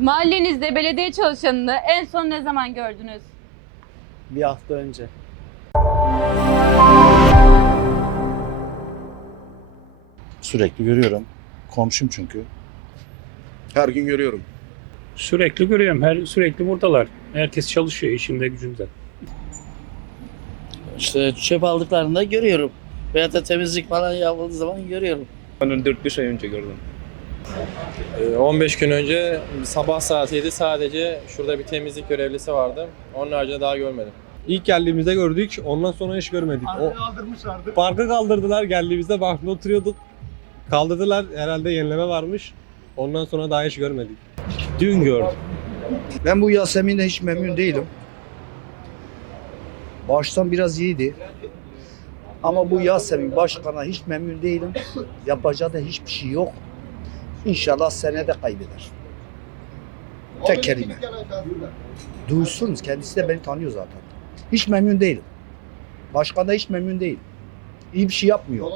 Mahallenizde belediye çalışanını en son ne zaman gördünüz? Bir hafta önce. Sürekli görüyorum. Komşum çünkü. Her gün görüyorum. Sürekli görüyorum. Her sürekli buradalar. Herkes çalışıyor işinde gücünde. İşte çöp aldıklarında görüyorum. Veyahut da temizlik falan yapıldığı zaman görüyorum. Ben 4-5 ay önce gördüm. Ee, 15 gün önce sabah saatiydi sadece şurada bir temizlik görevlisi vardı. Onun haricinde daha görmedim. İlk geldiğimizde gördük. Ondan sonra hiç görmedik. O kaldırmışlardı. parkı kaldırdılar. Geldiğimizde bahçede oturuyorduk. Kaldırdılar. Herhalde yenileme varmış. Ondan sonra daha hiç görmedik. Dün gördüm. Ben bu Yasemin'den hiç memnun değilim. Baştan biraz iyiydi. Ama bu Yasemin başkana hiç memnun değilim. Yapacağı da hiçbir şey yok. İnşallah senede kaybeder. Tek kelime. Duysunuz. Kendisi de beni tanıyor zaten. Hiç memnun değilim. Başkan da hiç memnun değil. İyi bir şey yapmıyor.